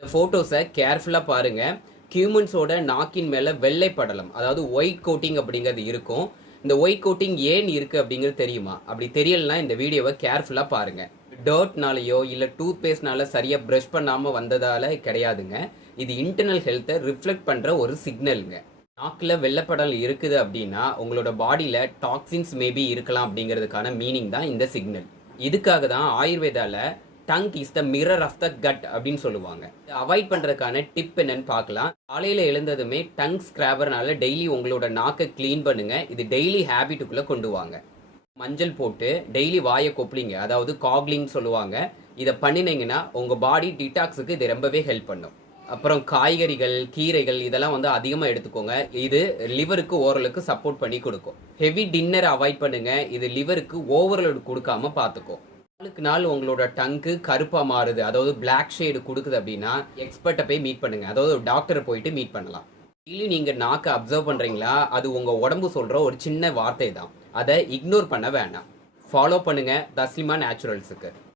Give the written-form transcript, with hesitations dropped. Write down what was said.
இந்த ஃபோட்டோஸை கேர்ஃபுல்லாக பாருங்கள். ஹியூமன்ஸோட நாக்கின் மேலே வெள்ளை படலம், அதாவது ஒயிட் கோட்டிங் அப்படிங்கிறது இருக்கும். இந்த ஒயிட் கோட்டிங் ஏன் இருக்குது அப்படிங்கிறது தெரியுமா? அப்படி தெரியலனா இந்த வீடியோவை கேர்ஃபுல்லாக பாருங்கள். டர்ட்னாலேயோ இல்லை டூத் பேஸ்ட்னால சரியாக ப்ரஷ் பண்ணாமல் வந்ததால் கிடையாதுங்க. இது இன்டர்னல் ஹெல்த்தை ரிஃப்ளெக்ட் பண்ணுற ஒரு சிக்னலுங்க. நாக்கில் வெள்ளைப்படல் இருக்குது அப்படின்னா உங்களோட பாடியில் டாக்ஸின்ஸ் மேபி இருக்கலாம் அப்படிங்கிறதுக்கான மீனிங் தான் இந்த சிக்னல். இதுக்காக தான் ஆயுர்வேதாவில் tongue is the mirror of the gut அப்படின்னு சொல்லுவாங்க. அவாய்ட் பண்ணுறதுக்கான டிப் என்னன்னு பார்க்கலாம். காலையில் எழுந்ததுமே டங் ஸ்க்ராபர்னால டெய்லி உங்களோட நாக்கை க்ளீன் பண்ணுங்க. இது டெய்லி ஹேபிட்டுக்குள்ளே கொண்டு வாங்க. மஞ்சள் போட்டு டெய்லி வாயை கொப்பளிங்க, அதாவது காக்லிங் சொல்லுவாங்க. இதை பண்ணினீங்கன்னா உங்கள் பாடி டிடாக்ஸுக்கு இது ரொம்பவே ஹெல்ப் பண்ணும். அப்புறம் காய்கறிகள், கீரைகள் இதெல்லாம் அதிகமாக எடுத்துக்கோங்க. இது லிவருக்கு ஓரலுக்கு சப்போர்ட் பண்ணி கொடுக்கும். ஹெவி டின்னர் அவாய்ட் பண்ணுங்க. இது லிவருக்கு ஓவர்லோடு கொடுக்காம பார்த்துக்கும். நாளுக்கு நாள் உங்களோட டங்கு கருப்பாக மாறுது, அதாவது பிளாக் ஷேடு கொடுக்குது அப்படின்னா எக்ஸ்பர்ட்டை போய் மீட் பண்ணுங்க, அதாவது டாக்டரை போயிட்டு மீட் பண்ணலாம். டெய்லி நீங்கள் நாக்கை அப்சர்வ் பண்ணுறீங்களா? அது உங்கள் உடம்பு சொல்கிற ஒரு சின்ன வார்த்தை தான். அதை இக்னோர் பண்ண வேண்டாம். ஃபாலோ பண்ணுங்கள் தஸ்லிமா நேச்சுரல்ஸுக்கு.